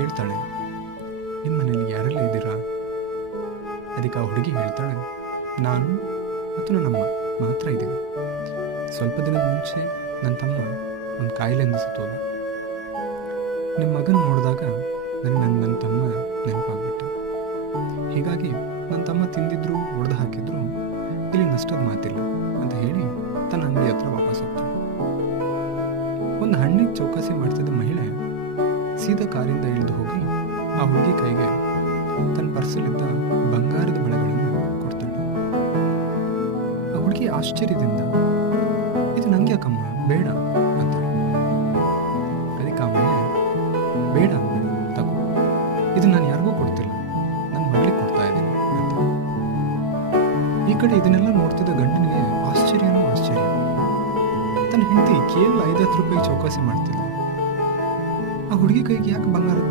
ಕೇಳ್ತಾಳೆ, ನಿಮ್ಮ ಮನೇಲಿ ಯಾರೆಲ್ಲ ಇದ್ದೀರಾ? ಅದಕ್ಕೆ ಆ ಹುಡುಗಿ ಹೇಳ್ತಾಳೆ, ನಾನು ಮತ್ತು ನನ್ನಮ್ಮ ಮಾತ್ರ ಇದ್ದೀವಿ. ಸ್ವಲ್ಪ ದಿನದ ಮುಂಚೆ ನನ್ನ ತಮ್ಮ ಒಂದು ಕಾಯಿಲೆಯಿಂದ ಸತ್ತೋದ. ನಿಮ್ಮ ಮಗನ ನೋಡಿದಾಗ ನನ್ನ ತಮ್ಮ ನೆನಪಾಗ್ಬಿಟ್ಟ. ಹೀಗಾಗಿ ನನ್ನ ತಮ್ಮ ತಿಂದಿದ್ರು ಒಡೆದು ಹಾಕಿದ್ರು ಇಲ್ಲಿ ನಷ್ಟದ ಮಾತಿಲ್ಲ ಅಂತ ಹೇಳಿ ತನ್ನ ಅಂಗಡಿ ಹತ್ರ ವಾಪಸ್ ಹೋಗ್ತಾಳೆ. ಒಂದು ಹಣ್ಣಿಗೆ ಚೌಕಾಸಿ ಮಾಡ್ತಿದ್ದ ಮಹಿಳೆ ಸೀದಾ ಕಾರಿಂದ ಇಳಿದು ಹೋಗಿ ಆ ಹುಡುಗಿ ಕೈಗೆ ತನ್ನ ಪರ್ಸಲ್ಲಿದ್ದ ಬಂಗಾರದ ಬಳೆಗಳನ್ನು ಕೊಡ್ತಾಳೆ. ಆ ಹುಡುಗಿ ಆಶ್ಚರ್ಯದಿಂದ, ಇದು ನಂಗೆ ಯಾಕಮ್ಮ, ಬೇಡ ಅಂತಾಳೆ. ಅದಕ್ಕೆ ಆ ಮಹಿಳೆ, ಬೇಡ ಅಂದ್ಬೇಡ, ತಗೋ, ಇದು ನಾನು ಯಾರಿಗೂ ಕೊಡ್ತಿಲ್ಲ, ನನ್ನ ಮಗಳಿಗೆ ಕೊಡ್ತಾ ಇದ್ದೀನಿ ಅಂತ. ಈ ಕಡೆ ಇದನ್ನೆಲ್ಲ ನೋಡ್ತಿದ್ದ ಗಂಡನಿಗೆ ಆಶ್ಚರ್ಯನೂ ಆಶ್ಚರ್ಯ. ತನ್ನ ಹೆಂಡತಿ ಕೇವಲ 5-10 ರೂಪಾಯಿ ಚೌಕಾಸಿ ಮಾಡ್ತಿದ್ದ, ಆ ಹುಡುಗಿ ಕೈಗೆ ಯಾಕೆ ಬಂಗಾರದ